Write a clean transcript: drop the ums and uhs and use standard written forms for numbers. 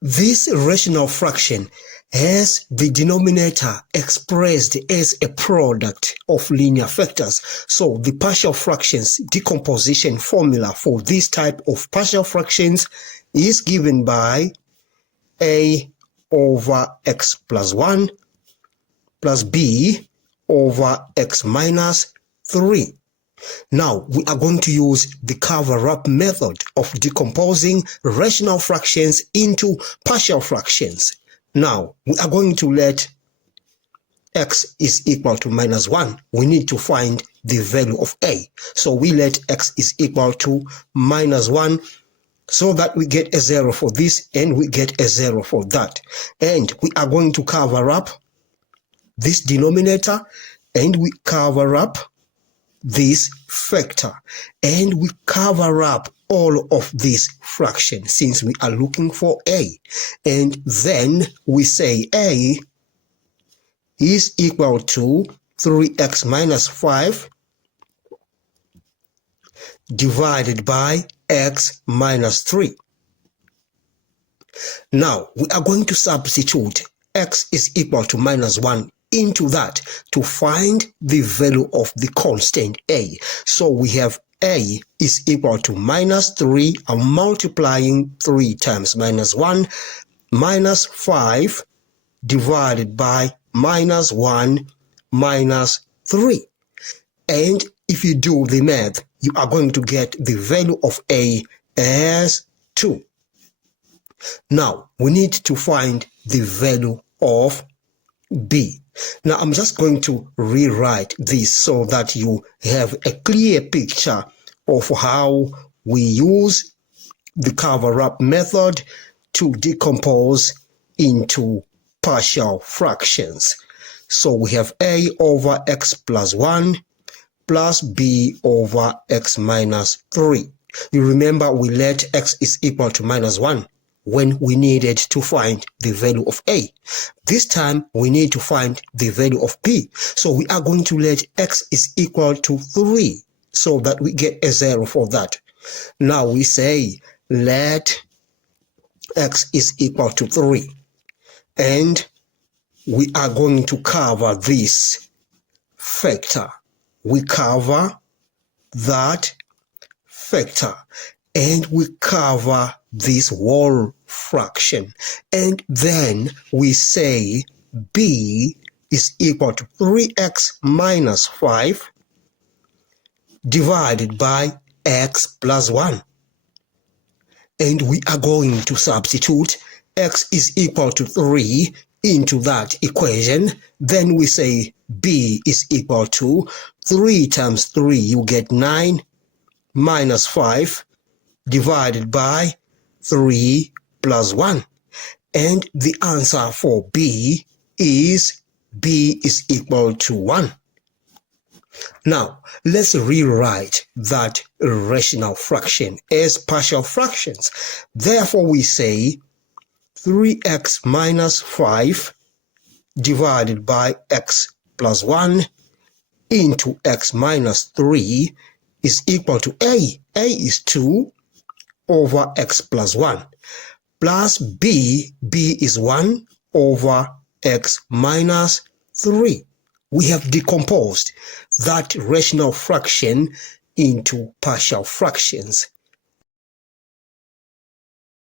This rational fraction has the denominator expressed as a product of linear factors. So the partial fractions decomposition formula for this type of partial fractions is given by a over x plus 1 plus b over x minus 3. Now, we are going to use the cover-up method of decomposing rational fractions into partial fractions. Now, we are going to let x is equal to minus 1. We need to find the value of a. So we let x is equal to minus 1 so that we get a 0 for this and we get a 0 for that. And we are going to cover up this denominator and we cover up this factor and we cover up all of these fractions since we are looking for a, and then we say a is equal to 3x minus 5 divided by x minus 3. Now we are going to substitute x is equal to minus 1 into that to find the value of the constant a. So we have a is equal to minus 3. I'm multiplying 3 times minus 1 minus 5 divided by minus 1 minus 3. And if you do the math, you are going to get the value of a as 2. Now we need to find the value of b. Now I'm just going to rewrite this so that you have a clear picture of how we use the cover-up method to decompose into partial fractions. So we have a over x plus 1 plus b over x minus 3. You remember we let x is equal to minus 1 when we needed to find the value of a. This time we need to find the value of b. So we are going to let x is equal to 3 so that we get a 0 for that. Now we say let x is equal to 3 and we are going to cover this factor. We cover that factor and we cover this whole fraction, and then we say b is equal to 3x minus 5 divided by x plus 1, and we are going to substitute x is equal to 3 into that equation. Then we say b is equal to 3 times 3, you get 9 minus 5 divided by 3 plus 1, and the answer for b is equal to 1. Now let's rewrite that rational fraction as partial fractions. Therefore we say 3x minus 5 divided by x plus 1 into x minus 3 is equal to a. A is 2 over x plus 1 plus b is 1 over x minus 3. We have decomposed that rational fraction into partial fractions.